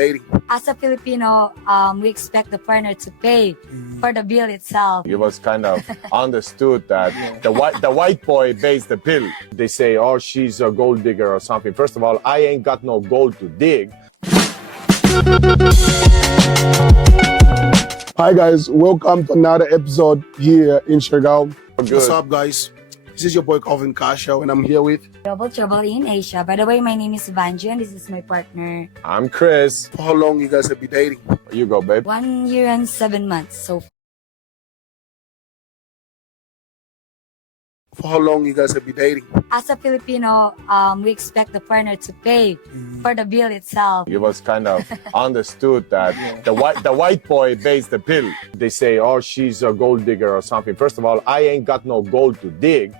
dating. As a Filipino, we expect the partner to pay for the bill itself. It was kind of understood that the white boy pays the bill. They say, oh, she's a gold digger or something. First of all, I ain't got no gold to dig. Hi guys, welcome to another episode here in Siargao. Good. What's up guys? This is your boy Calvin Cascio and I'm here with... Double trouble in Asia. By the way, my name is Vanji and this is my partner. I'm Chris. For how long you guys have been dating? You go, babe. 1 year and 7 months so far. For how long you guys have been dating? As a Filipino, we expect the partner to pay for the bill itself. It was kind of understood that the white boy pays the bill. They say, oh, she's a gold digger or something. First of all, I ain't got no gold to dig.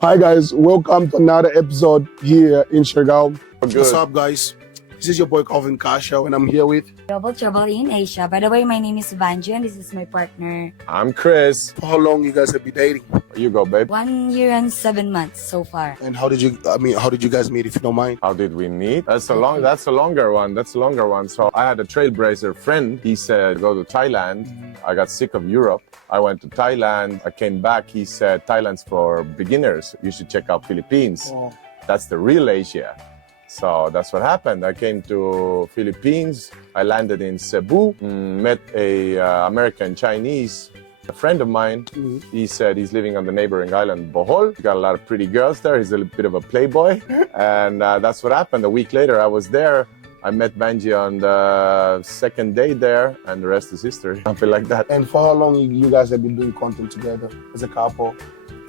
Hi guys, welcome to another episode here in Siargao. Good. What's up guys? This is your boy Calvin Cascio and I'm here with... Double trouble in Asia. By the way, my name is Vanji and this is my partner. I'm Chris. For how long you guys have been dating? You go, babe. 1 year and 7 months so far. And how did you guys meet, if you don't mind? How did we meet? That's a longer one. So I had a trailblazer friend. He said, go to Thailand. I got sick of Europe. I went to Thailand. I came back. He said, Thailand's for beginners. You should check out Philippines. Oh. That's the real Asia. So that's what happened. I came to Philippines. I landed in Cebu, met a American Chinese, a friend of mine. He said he's living on the neighboring island, Bohol. He got a lot of pretty girls there. He's a little bit of a playboy. And that's what happened. A week later, I was there. I met Vanji on the second day there, and the rest is history. Something like that. And for how long you guys have been doing content together as a couple?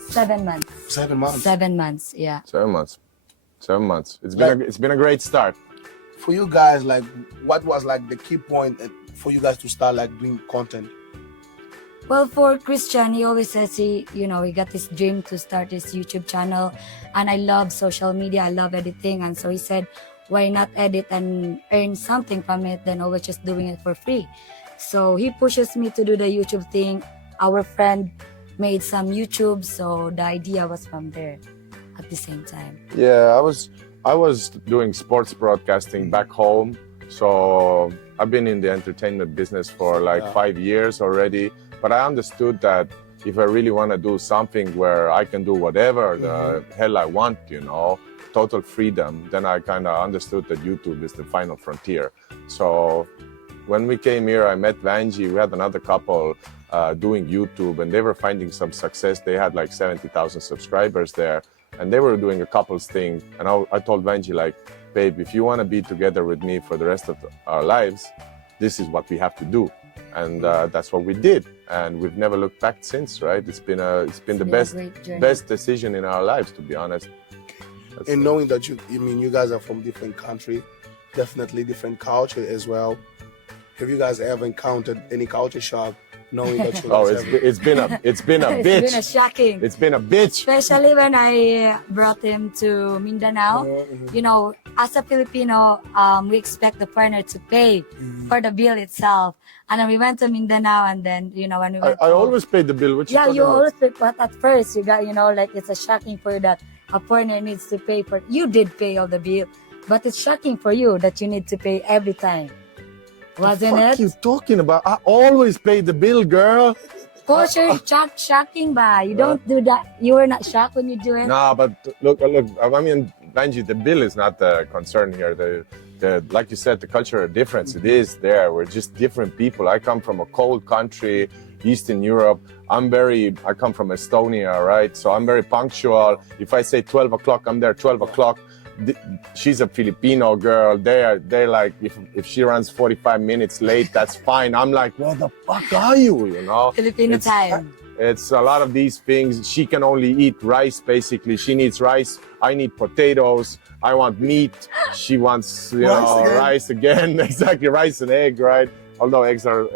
7 months. 7 months. 7 months, yeah. 7 months. 7 months. It's been a great start. For you guys, like, what was like the key point for you guys to start like doing content? Well, for Christian, he always says he got this dream to start his YouTube channel, and I love social media. I love editing, and so he said, why not edit and earn something from it than always just doing it for free? So he pushes me to do the YouTube thing. Our friend made some YouTube, so the idea was from there at the same time. Yeah, I was doing sports broadcasting back home. So I've been in the entertainment business for like 5 years already. But I understood that if I really want to do something where I can do whatever the hell I want, total freedom, then I kind of understood that YouTube is the final frontier. So when we came here, I met Vanji. We had another couple doing YouTube, and they were finding some success. They had like 70,000 subscribers there, and they were doing a couples thing. And I told Vanji, like, babe, if you want to be together with me for the rest of our lives, this is what we have to do. And that's what we did. And we've never looked back since, right? It's been the best decision in our lives, to be honest. And knowing that you guys are from different country, definitely different culture as well. Have you guys ever encountered any culture shock? Knowing that you guys it's been a bitch. It's been a shocking. It's been a bitch. Especially when I brought him to Mindanao. As a Filipino, we expect the partner to pay for the bill itself. And then we went to Mindanao, and then, when we went I always paid the bill. you always pay, but at first, you got, like, it's a shocking for you that a partner needs to pay for. You did pay all the bill, but it's shocking for you that you need to pay every time. Wasn't it? What are you talking about? I always pay the bill, girl. For sure, shocking ba? You don't do that. You were not shocked when you do it? Nah, but look. I mean, Vanji, the bill is not the concern here. The like you said, the cultural difference, it is there. We're just different people. I come from a cold country, Eastern Europe. I come from Estonia, right? So I'm very punctual. If I say 12 o'clock, I'm there 12 o'clock. She's a Filipino girl. They're like, if she runs 45 minutes late, that's fine. I'm like, where the fuck are you? Filipino time. It's a lot of these things. She can only eat rice, basically. She needs rice. I need potatoes. I want meat. She wants, rice again. Exactly, rice and egg, right? Although eggs are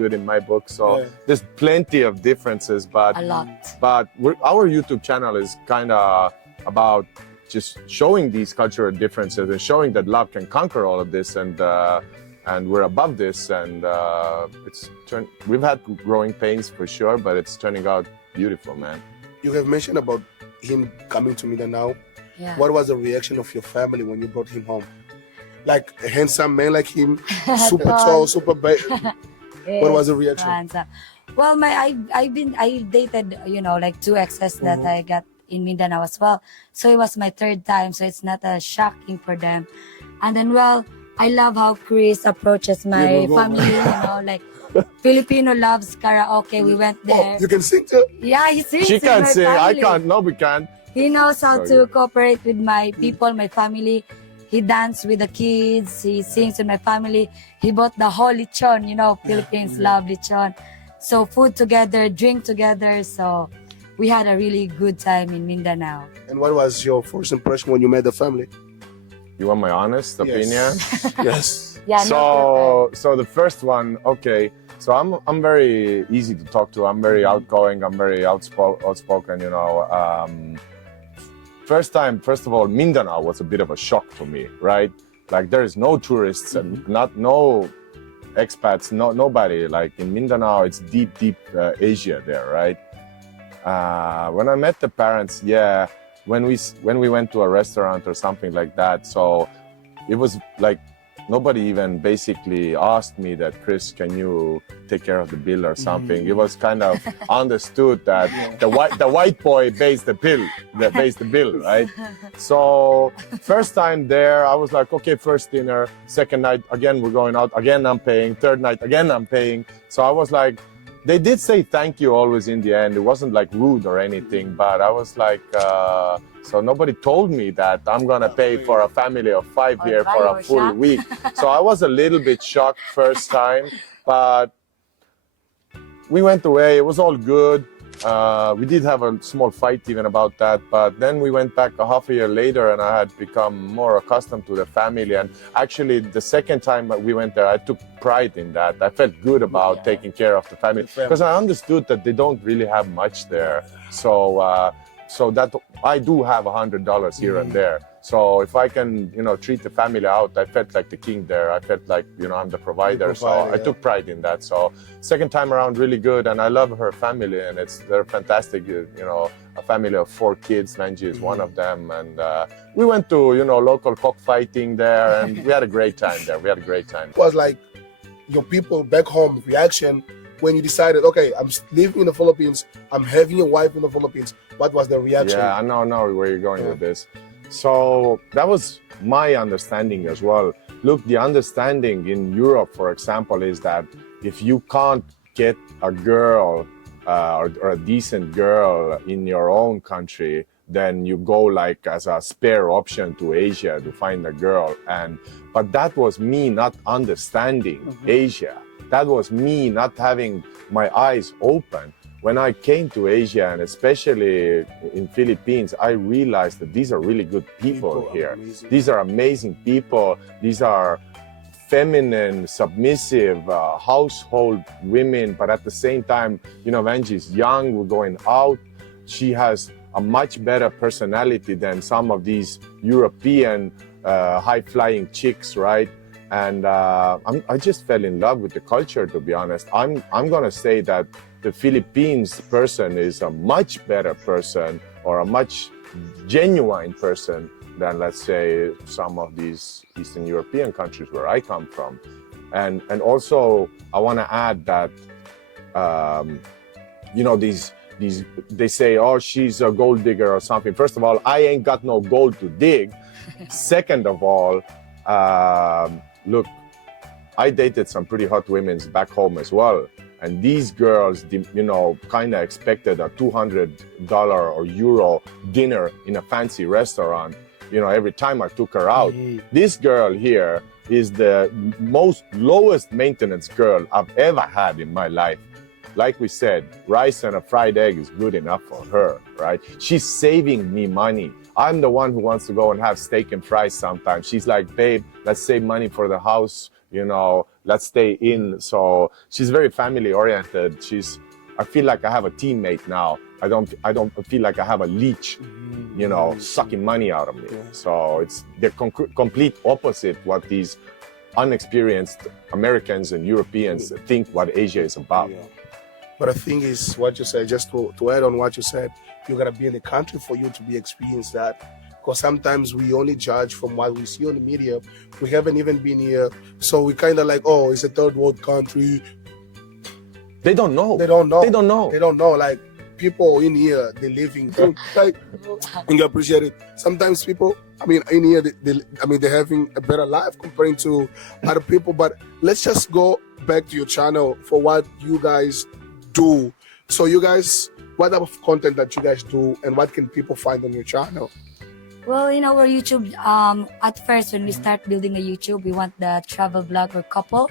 good in my book. So there's plenty of differences, but a lot. But our YouTube channel is kind of about just showing these cultural differences and showing that love can conquer all of this, and we're above this, and we've had growing pains for sure, but it's turning out beautiful, man. You have mentioned about him coming to Mindanao. Yeah. What was the reaction of your family when you brought him home? Like a handsome man like him, super tall, super big. What was the reaction? Handsome. Well, I dated, like 2 exes that I got in Mindanao as well. So it was my 3rd time, so it's not shocking for them. And then, well, I love how Chris approaches my family, like Filipino loves karaoke. We went there. Oh, you can sing too? Yeah, he sings. She with can't my sing. I family. can't. No, we can't. He knows how Sorry. to cooperate with my people, my family. He dances with the kids. He sings with my family. He bought the whole lechon. Philippines love lechon. So food together, drink together. So we had a really good time in Mindanao. And what was your first impression when you met the family? You want my honest opinion? Yes. Yeah. So the first one, okay. So I'm very easy to talk to. I'm very outgoing. I'm very outspoken. First of all, Mindanao was a bit of a shock to me, right? Like there is no tourists and no expats, nobody. Like in Mindanao, it's deep Asia there, right? When I met the parents, yeah, when we went to a restaurant or something like that, so it was like nobody even basically asked me that, Chris, can you take care of the bill or something? It was kind of understood that the white boy pays the bill, right? So first time there, I was like, okay, first dinner, second night, again, we're going out, again, I'm paying, third night, again, I'm paying. So I was like, they did say thank you always in the end. It wasn't like rude or anything, but I was like, so nobody told me that I'm gonna pay for a family of 5 here for a full week. So I was a little bit shocked first time, but we went away. It was all good. We did have a small fight even about that, but then we went back a half a year later and I had become more accustomed to the family. And actually the second time we went there, I took pride in that. I felt good about taking care of the family because I understood that they don't really have much there. So that I do have $100 here and there. So if I can, treat the family out, I felt like the king there. I felt like, I'm the provider. So I took pride in that. So second time around, really good. And I love her family and they're fantastic, a family of 4 kids. Benji is one of them. And we went to, local cockfighting there and we had a great time there. It was like your people back home reaction when you decided, okay, I'm living in the Philippines, I'm having a wife in the Philippines? What was the reaction? Yeah, I know where you're going with this. So that was my understanding as well. Look, the understanding in Europe, for example, is that if you can't get a girl or a decent girl in your own country, then you go like as a spare option to Asia to find a girl. But that was me not understanding Asia. That was me not having my eyes open. When I came to Asia, and especially in Philippines, I realized that these are really good people here. Amazing. These are amazing people. These are feminine, submissive, household women. But at the same time, Vanji is young, we're going out. She has a much better personality than some of these European high-flying chicks, right? And I just fell in love with the culture, to be honest. I'm gonna say that the Philippines person is a much better person or a much genuine person than, let's say, some of these Eastern European countries where I come from. And also, I want to add that, these they say, oh, she's a gold digger or something. First of all, I ain't got no gold to dig. Second of all, look, I dated some pretty hot women back home as well. And these girls, kind of expected a $200 or euro dinner in a fancy restaurant, every time I took her out. This girl here is the most lowest maintenance girl I've ever had in my life. Like we said, rice and a fried egg is good enough for her, right? She's saving me money. I'm the one who wants to go and have steak and fries sometimes. She's like, babe, let's save money for the house, let's stay in. So she's very family oriented. I feel like I have a teammate now. I don't feel like I have a leech, sucking money out of me. So it's the complete opposite what these unexperienced Americans and Europeans think what Asia is about. But the thing is, what you said, just to add on what you said, you gotta be in the country for you to be experience that. Because sometimes we only judge from what we see on the media. We haven't even been here, so we kind of like, oh, it's a third world country. They don't know. They don't know. They don't know. They don't know. Like, people in here, they're living through. Like, and you appreciate it. Sometimes people, I mean, in here, they're having a better life comparing to other people. But let's just go back to your channel for what you guys do. So you guys, what type of content that you guys do, and what can people find on your channel? Well, in our YouTube, at first when we start building a YouTube, we want the travel blog or couple,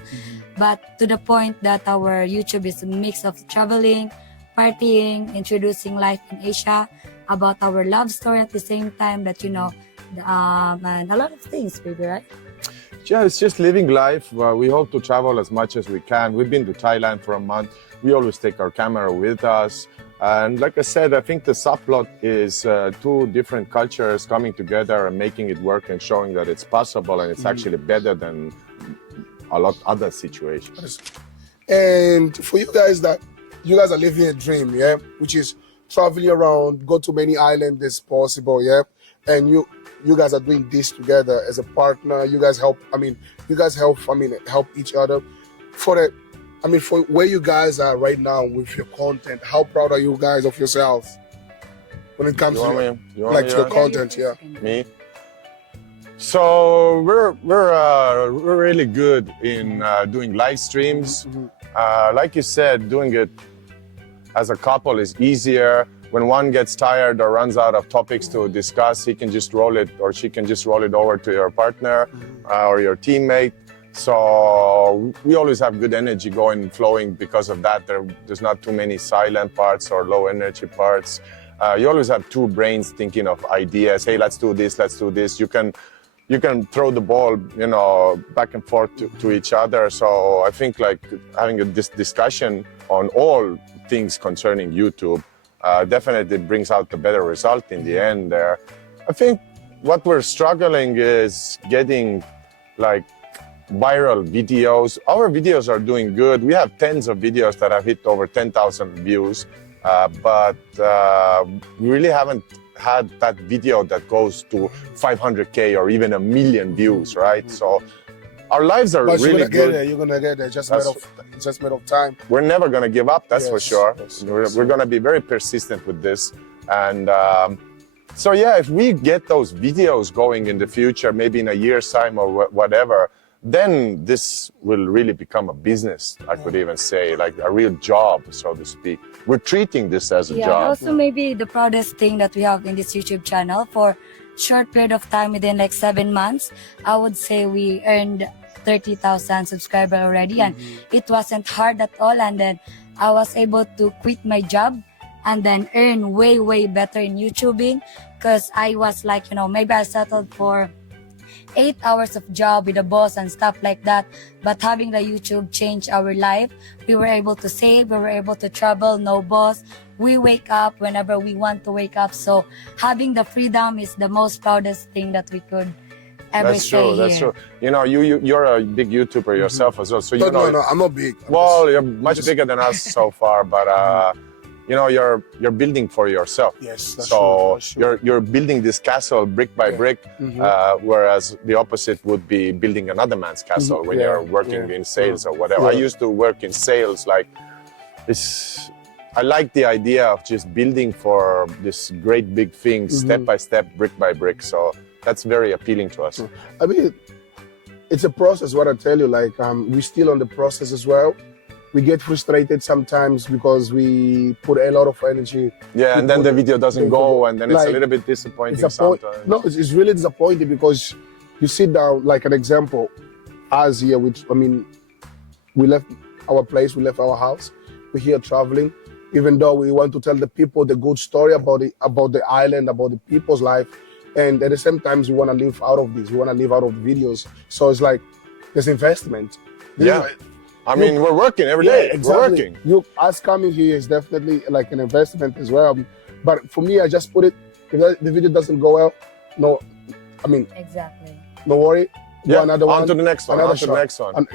but to the point that our YouTube is a mix of traveling, partying, introducing life in Asia, about our love story at the same time that, and a lot of things, baby, right? Yeah, it's just living life. We hope to travel as much as we can. We've been to Thailand for a month. We always take our camera with us. And like I said, I think the subplot is two different cultures coming together and making it work and showing that it's possible and it's actually better than a lot other situations. And for you guys are living a dream, yeah, which is traveling around, go to many islands as possible, yeah, and you guys are doing this together as a partner. You guys help each other. For where you guys are right now with your content, how proud are you guys of yourselves when it comes to your content? Yeah, me. So we're really good in doing live streams. Like you said, doing it as a couple is easier. When one gets tired or runs out of topics to discuss, he can just roll it, or she can just roll it over to your partner or your teammate. So we always have good energy going, flowing because of that. There's not too many silent parts or low energy parts. You always have two brains thinking of ideas. Hey, let's do this, let's do this. You can throw the ball, back and forth to each other. So I think like having this discussion on all things concerning YouTube definitely brings out the better result in the end there. I think what we're struggling is getting like viral videos. Our videos are doing good. We have tens of videos that have hit over 10,000 views, but we really haven't had that video that goes to 500K or even 1 million views, right? So our lives are really good. You're gonna get there. Just a matter of time. We're never gonna give up, that's for sure. We're gonna be very persistent with this. And so yeah, if we get those videos going in the future, maybe in a year's time or whatever, then this will really become a business, I could even say, like a real job, so to speak. We're treating this as a job. Also maybe the proudest thing that we have in this YouTube channel for short period of time, within like 7 months, I would say we earned 30,000 subscribers already, and it wasn't hard at all. And then I was able to quit my job and then earn way better in YouTubing, because I was like, maybe I settled for 8 hours of job with a boss and stuff like that. But having the YouTube changed our life. We were able to save, we were able to travel, no boss. We wake up whenever we want to wake up. So having the freedom is the most proudest thing that we could ever say here. That's true. You're a big YouTuber yourself as well. So no, I'm not big. You're much bigger than us so far, but you're building for yourself. Yes, that's so true. You're building this castle brick by brick, whereas the opposite would be building another man's castle when you're working in sales or whatever. I used to work in sales. I like the idea of just building for this great big thing, step by step, brick by brick. So that's very appealing to us. I mean, it's a process. What I tell you, we're still on the process as well. We get frustrated sometimes because we put a lot of energy. Yeah, and then the video doesn't go, and then it's a little bit disappointing sometimes. No, it's really disappointing because you sit down, like an example, us here, we left our place, we left our house, we're here traveling, even though we want to tell the people the good story about the island, about the people's life, and at the same time, we want to live out of this, we want to live out of the videos. So it's like, there's investment. We're working every day. Exactly. We're working. Us coming here is definitely like an investment as well. But for me, I just put it, if the video doesn't go well, exactly. No worry. do another one. On to the next one. Another On to the shot. next one.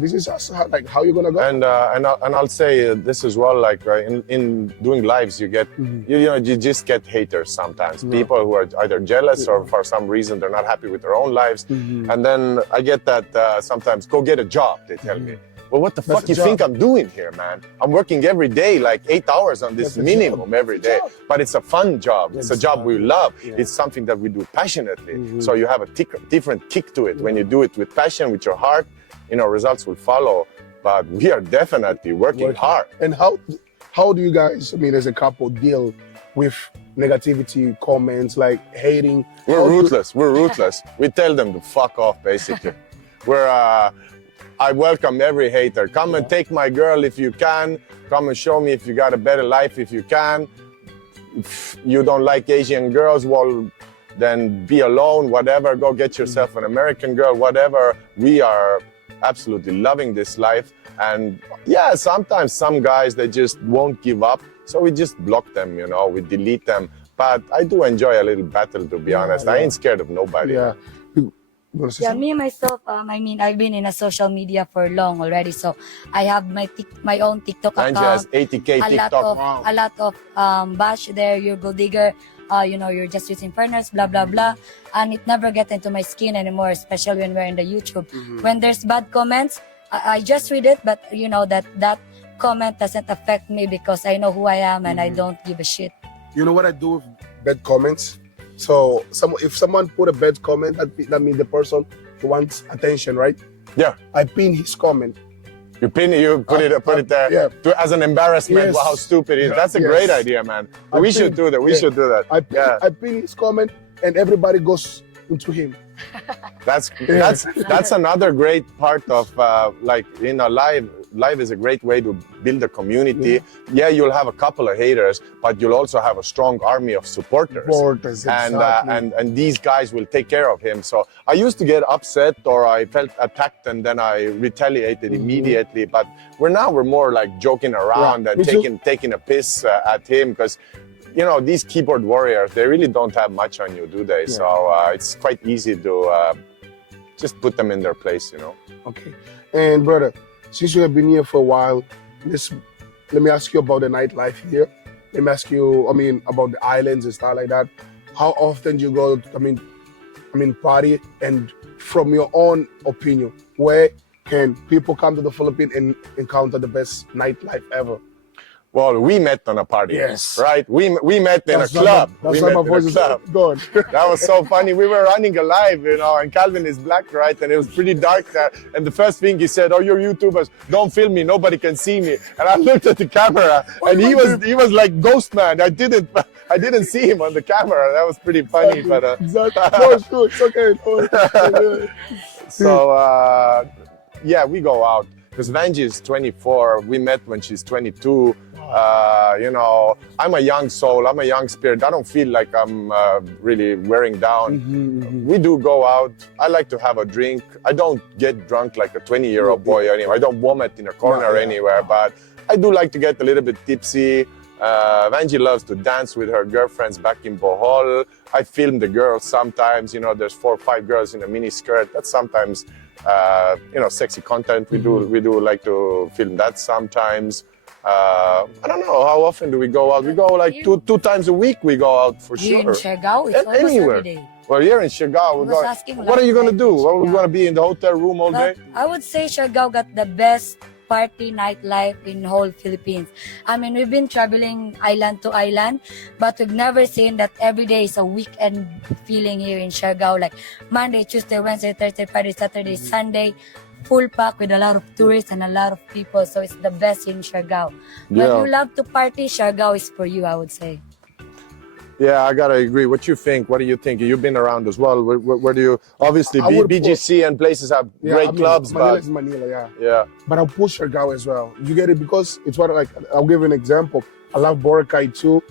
This is just like how you're gonna go. And I'll say this as well. Like in doing lives, you get you just get haters sometimes. People who are either jealous or for some reason they're not happy with their own lives. And then I get that sometimes. Go get a job. They tell me. Well, what the fuck you think I'm doing here, man? I'm working every day, like 8 hours on this minimum every day. But it's a fun job. It's a job we love. It's something that we do passionately. So you have a different kick to it. When you do it with passion, with your heart, results will follow. But we are definitely working hard. And how do you guys, as a couple, deal with negativity, comments, like hating? We're ruthless. We're ruthless. We tell them to fuck off, basically. I welcome every hater. Come and take my girl if you can. Come and show me if you got a better life if you can. If you don't like Asian girls, well, then be alone, whatever. Go get yourself an American girl, whatever. We are absolutely loving this life. And yeah, sometimes some guys, they just won't give up. So we just block them, we delete them. But I do enjoy a little battle, to be honest. I ain't scared of nobody. Yeah. Yeah, me myself, I've been in a social media for long already, so I have my own TikTok account. And she has 80K TikTok. A lot of bash there, you're gold digger, you're just using furnace, blah, blah, blah. And it never gets into my skin anymore, especially when we're in the YouTube. When there's bad comments, I just read it, but that comment doesn't affect me because I know who I am and I don't give a shit. You know what I do with bad comments? So if someone put a bad comment, that means the person wants attention, right? Yeah. I pin his comment. You put it there as an embarrassment. Yes. Wow, how stupid it is. That's a great idea, man. We should do that. We should do that. I pin his comment and everybody goes into him. That's another great part of live is a great way to build a community. Yeah, you'll have a couple of haters, but you'll also have a strong army of supporters. And these guys will take care of him. So I used to get upset or I felt attacked and then I retaliated immediately. But we're more like joking around and taking a piss at him because these keyboard warriors, they really don't have much on you, do they? So it's quite easy to just put them in their place, Okay. And brother, since you have been here for a while, let me ask you about the nightlife here. Let me ask you, about the islands and stuff like that. How often do you go, party? And from your own opinion, where can people come to the Philippines and encounter the best nightlife ever? Well, we met on a party, right? We met in a club. That's why my voice is gone. That was so funny. We were running a live, and Calvin is black, right? And it was pretty dark there. And the first thing he said, "Oh, you're YouTubers, don't film me. Nobody can see me." And I looked at the camera, and he was like Ghost Man. I didn't see him on the camera. That was pretty funny, but exactly. No, it's okay. So yeah, we go out. Because Vanjie is 24, we met when she's 22. I'm a young soul, I'm a young spirit. I don't feel like I'm really wearing down. We do go out. I like to have a drink. I don't get drunk like a 20-year-old boy anyway. I don't vomit in a corner anywhere, but I do like to get a little bit tipsy. Vanjie loves to dance with her girlfriends back in Bohol. I film the girls sometimes. There's 4 or 5 girls in a mini skirt. That's sometimes sexy content. We do like to film that sometimes. I don't know, how often do we go out? We go like two times a week. We go out for sure. In Siargao, it's almost anywhere. every day. Well, here in Siargao, what are you going to do? Are we going to be in the hotel room all day? I would say Siargao got the best party nightlife in whole Philippines. We've been traveling island to island, but we've never seen that every day is a weekend feeling here in Siargao. Like Monday, Tuesday, Wednesday, Thursday, Friday, Saturday, Sunday, full pack with a lot of tourists and a lot of people. So it's the best in Siargao. When you love to party, Siargao is for you, I would say. Yeah, I gotta agree. What you think? What do you think? You've been around as well. Where do you? Obviously, BGC and places have great clubs, Manila but is Manila, yeah. But I'll push Siargao as well. You get it because it's what I'll give you an example. I love Boracay too,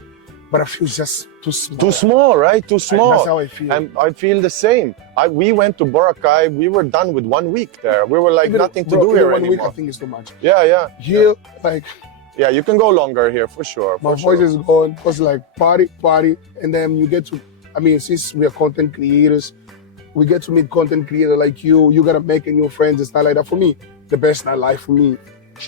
but I feel just too small. Too small, right? Too small. That's how I feel. And I feel the same. We went to Boracay. We were done with 1 week there. We were like nothing to do here 1 week, anymore. I think is too much. Yeah. Here, yeah, you can go longer here for sure. My voice is gone because party, and then you get to. Since we are content creators, we get to meet content creator like you. You gotta make new friends and stuff like that. For me, the best nightlife for me,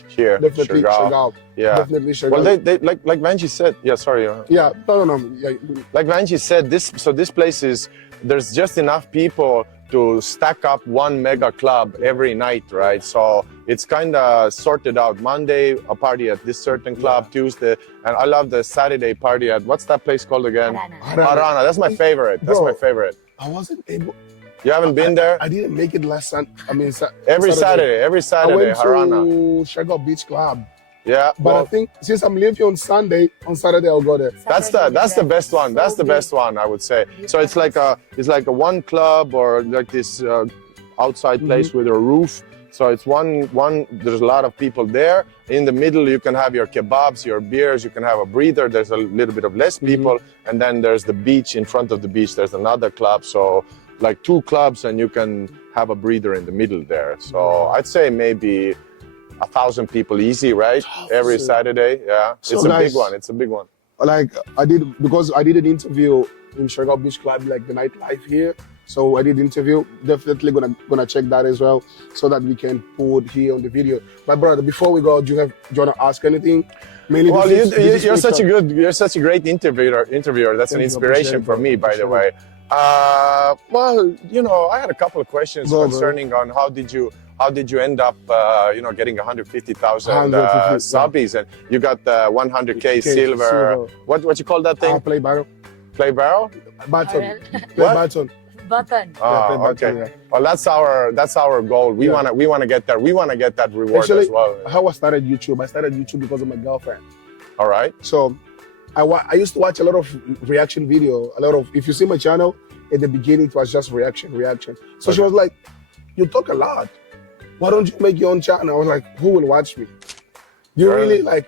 Here, definitely Chagall. Yeah, definitely Chagall. Well, they like Vanji said. Yeah, sorry. Yeah, no. Yeah. Like Vanji said, this place is, there's just enough people to stack up one mega club every night, right? So it's kind of sorted out. Monday, a party at this certain club, Tuesday, and I love the Saturday party at, what's that place called again? Harana. That's my favorite. That's my favorite. I wasn't able. You haven't been there? I didn't make it last Sunday. I mean, every Saturday, I went Harana. to Chagall Beach Club. Yeah, But I think since I'm leaving on Sunday, on Saturday I'll go there. That's the best one. That's the best one, I would say. So it's like a one club or like this outside place with a roof. So it's one. There's a lot of people there. In the middle, you can have your kebabs, your beers. You can have a breather. There's a little bit of less people, and then there's the beach. In front of the beach, there's another club. So like 2 clubs, and you can have a breather in the middle there. So I'd say maybe 1,000 people easy, right? Every Saturday, yeah. So it's a nice. big one. It's a big one. Like I did an interview in Chagall Beach Club, like the nightlife here. So I did interview. Definitely gonna check that as well, so that we can put here on the video. My brother, before we go, do you want to ask anything? Mainly, Well, you're such a great interviewer. That's an inspiration for me, by the way. Well, I had a couple of questions concerning on how did you end up, getting 150,000 subbies, and you got the 100K silver. What you call that thing? Play barrel. Play barrel? Button. What? Play button. Button. Oh, okay. Well, that's our goal. We wanna get there. We wanna get that reward Actually, as well. how I started YouTube. I started YouTube because of my girlfriend. All right. So I used to watch a lot of reaction video. If you see my channel, at the beginning it was just reaction. So she was like, "You talk a lot. Why don't you make your own channel?" I was like, "Who will watch me? You really?" I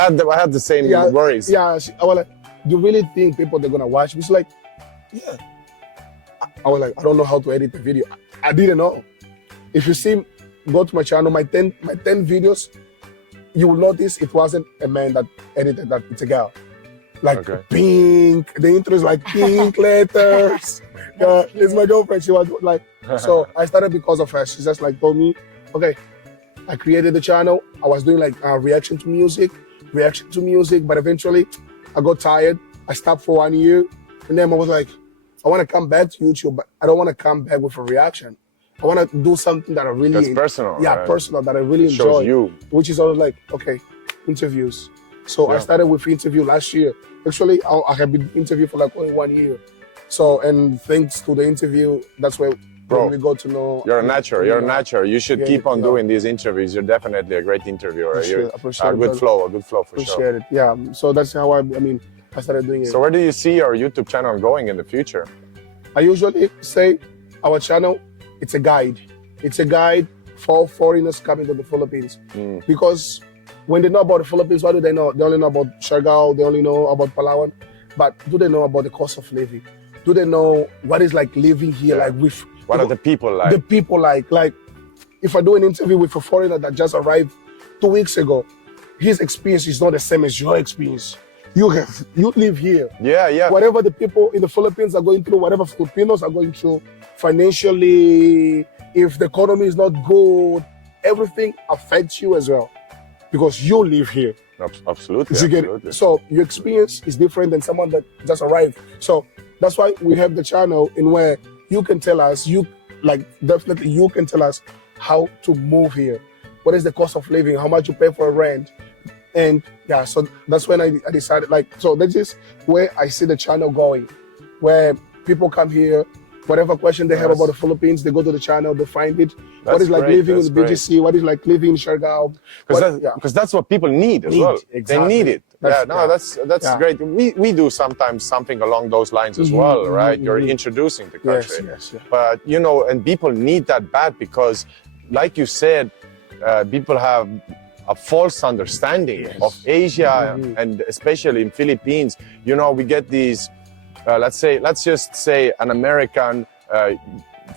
had the same worries. Yeah, I was like, "You really think people they're gonna watch me?" She's like, "Yeah." I was like, "I don't know how to edit the video." I didn't know. If you see, go to my channel, my 10 videos, you will notice it wasn't a man that edited that. It's a girl. Like pink. The intro is like pink letters. It's my girlfriend. She was like, so I started because of her. She just like told me, okay. I created the channel. I was doing like reaction to music, but eventually I got tired. I stopped for 1 year, and then I was like, I want to come back to YouTube, but I don't want to come back with a reaction. I want to do something that I really that's personal. Yeah, right? Personal that I really enjoy. Shows you. Which is always like, okay, interviews. So I started with interview last year. Actually, I have been interviewed for like only 1 year. So, and thanks to the interview, that's where we got to know. You're a natural. You're a natural. You should keep on doing these interviews. You're definitely a great interviewer. You're a good flow for appreciate sure. It. Yeah. So that's how I started doing it. So where do you see our YouTube channel going in the future? I usually say our channel, it's a guide. It's a guide for foreigners coming to the Philippines. Because when they know about the Philippines, what do they know? They only know about Siargao, they only know about Palawan. But do they know about the cost of living? Do they know what is like living here, like with... What are the people like? The people like if I do an interview with a foreigner that just arrived 2 weeks ago, his experience is not the same as your experience. You live here. Yeah. Whatever the people in the Philippines are going through, whatever Filipinos are going through financially, if the economy is not good, everything affects you as well because you live here. Absolutely. So your experience is different than someone that just arrived. So that's why we have the channel in where you can tell us, definitely you can tell us how to move here. What is the cost of living? How much you pay for rent? And yeah, so that's when I decided, so that's just where I see the channel going, where people come here, whatever question they have about the Philippines, they go to the channel, they find it. What is like living in the BGC? What is like living in Siargao? Because that's what people need as well. Exactly. They need it. That's great. We do sometimes something along those lines as well, right? You're introducing the country. Yes. But, and people need that bad because, like you said, people have a false understanding of Asia and especially in Philippines. We get these, let's just say an American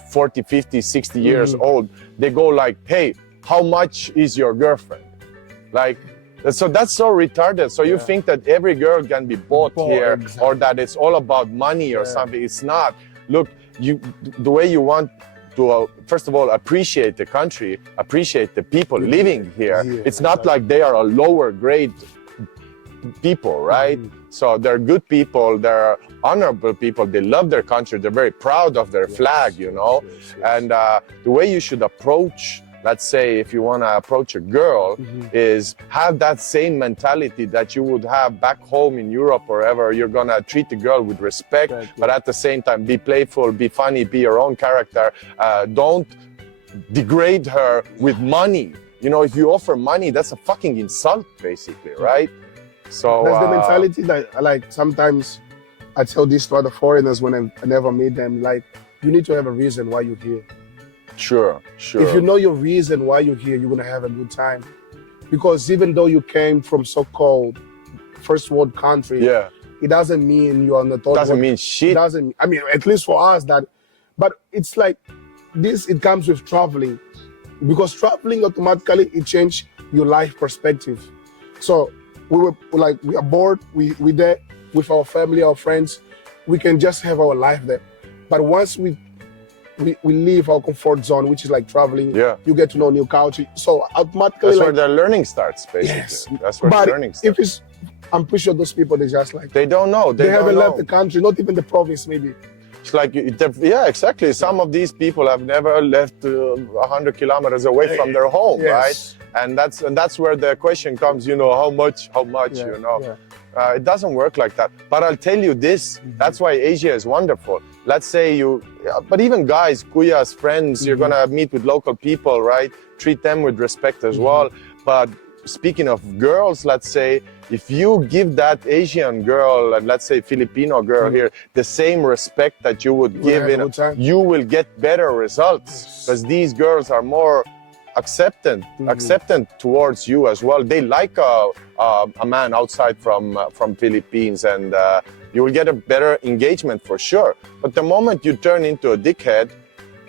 40, 50, 60 years old, they go like, hey, how much is your girlfriend? So that's so retarded. So you think that every girl can be bought here or that it's all about money or something. It's not. Look, the way you want to, first of all, appreciate the country, appreciate the people living here. It's not like they are a lower grade people, right? So they're good people, they're honorable people, they love their country, they're very proud of their flag, you know. And the way you should approach, let's say, if you want to approach a girl, is have that same mentality that you would have back home in Europe or wherever. You're going to treat the girl with respect, but at the same time, be playful, be funny, be your own character. Don't degrade her with money. You know, if you offer money, that's a fucking insult, basically, right? So that's the mentality that, like, sometimes I tell this to other foreigners when I never meet them, like, you need to have a reason why you're here. Sure. If you know your reason why you're here, you're gonna have a good time. Because even though you came from so-called first world country, it doesn't mean you are not. Doesn't mean shit. It doesn't. I mean, at least for us, that. But it's like this. It comes with traveling, because traveling automatically it changes your life perspective. So we are bored. We there with our family, our friends. We can just have our life there. But once we leave our comfort zone, which is like traveling, you get to know new culture. So automatically, that's where the learning starts, basically. Yes. That's where the learning starts. If it's, I'm pretty sure those people, they just like, they don't know. They haven't left the country, not even the province, maybe. It's like, yeah, exactly. Some of these people have never left 100 kilometers away from their home, right? And that's where the question comes, you know, how much, you know. It doesn't work like that. But I'll tell you this, that's why Asia is wonderful. Let's say but even guys, kuyas, friends, you're gonna meet with local people, right? Treat them with respect as well. But speaking of girls, let's say, if you give that Asian girl, and let's say Filipino girl here, the same respect that you would give you will get better results. Because these girls are more acceptant towards you as well. They like a man outside from Philippines, and you will get a better engagement for sure. But the moment you turn into a dickhead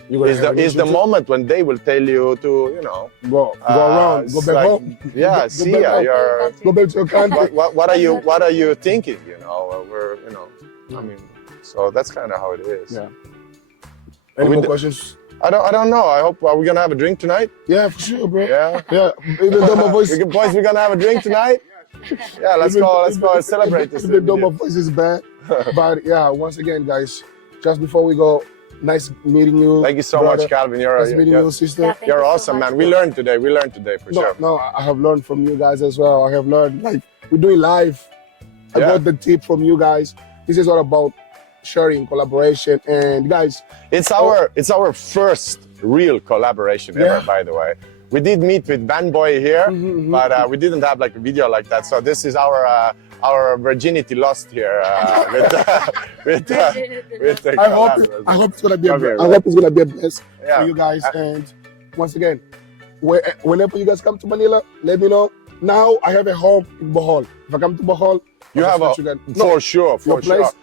is the moment when they will tell you to, you know, go around, go back home. Yeah, see ya. Go back to your country. What are you thinking? You know, I mean, so that's kind of how it is. Yeah. Any more questions? I don't know. I hope, are we gonna have a drink tonight? Yeah, for sure, bro. Yeah. Even though my voice, boys, we're gonna have a drink tonight. Yeah, let's go and celebrate this. Even though my voice is bad, but yeah, once again, guys, just before we go, nice meeting you. Thank you so much, Calvin. Nice meeting you, sister. You're awesome, man. We learned today. For sure. No, I have learned from you guys as well. I have learned, like, we're doing live. I got the tip from you guys. This is all about sharing, collaboration, and guys, it's our first real collaboration ever, by the way. We did meet with Band Boy here, but we didn't have like a video like that. So this is our virginity lost here with I hope it's gonna be a bless for you guys. And once again, whenever you guys come to Manila, let me know. Now I have a home in Bohol. If I come to Bohol, you have for sure.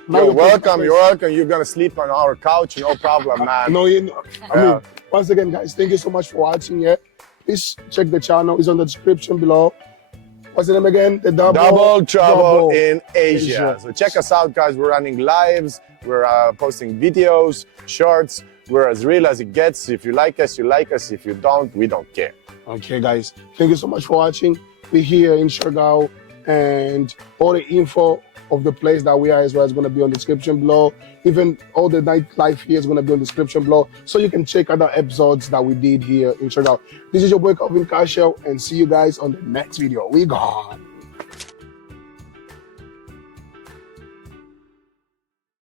You're welcome. You're gonna sleep on our couch, no problem, man. I mean, once again, guys, thank you so much for watching. Please check the channel. It's on the description below. What's the name again? The Double Trouble in Asia. So check us out, guys. We're running lives. We're posting videos, shorts. We're as real as it gets. If you like us, you like us. If you don't, we don't care. Okay, guys. Thank you so much for watching. We're here in Siargao, and all the info of the place that we are as well is going to be on the description below. Even all the nightlife here is going to be on the description below, so you can check other episodes that we did here in Siargao. This is your boy Calvin Cashel, and see you guys on the next video. We gone.